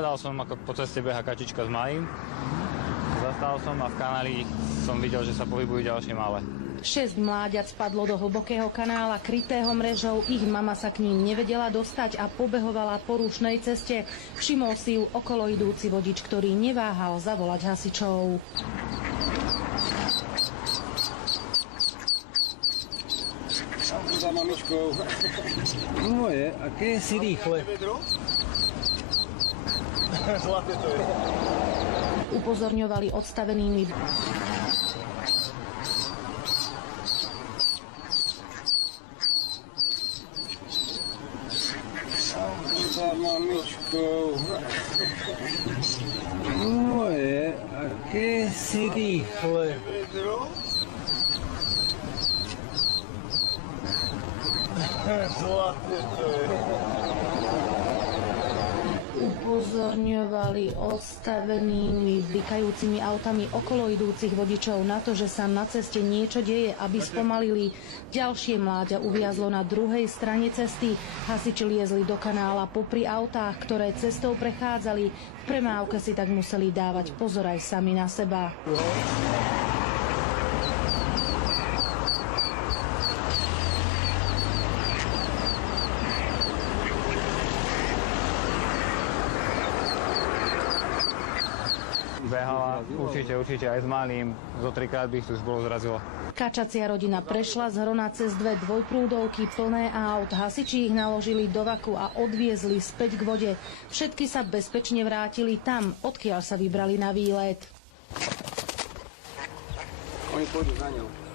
Hľadal som, ako po ceste beha kačička s malým. Zastal som a v kanáli som videl, že sa pohybujú ďalšie malé. 6 mláďat spadlo do hlbokého kanála krytého mrežou. Ich mama sa k ním nevedela dostať a pobehovala po rušnej ceste. Všimol si ju okolo idúci vodič, ktorý neváhal zavolať hasičov. Za mamičkou. Moje, aké si rýchle. Zlaté to je. Upozorňovali odstavenými Za mamičkou. Moje, aké si rýchle. Zlaté to je. Upozorňovali odstavenými blikajúcimi autami okolo idúcich vodičov na to, že sa na ceste niečo deje, aby spomalili. Ďalšie mláďa uviazlo na druhej strane cesty. Hasiči liezli do kanála popri autách, ktoré cestou prechádzali. V premávke si tak museli dávať pozor aj sami na seba. Behala určite aj s malým. Zo 3-krát by ich tu už bolo zrazilo. Kačacia rodina prešla z Hrona cez 2 dvojprúdovky plné aut. Hasiči ich naložili do vaku a odviezli späť k vode. Všetky sa bezpečne vrátili tam, odkiaľ sa vybrali na výlet. Oni pôjdu za ňou.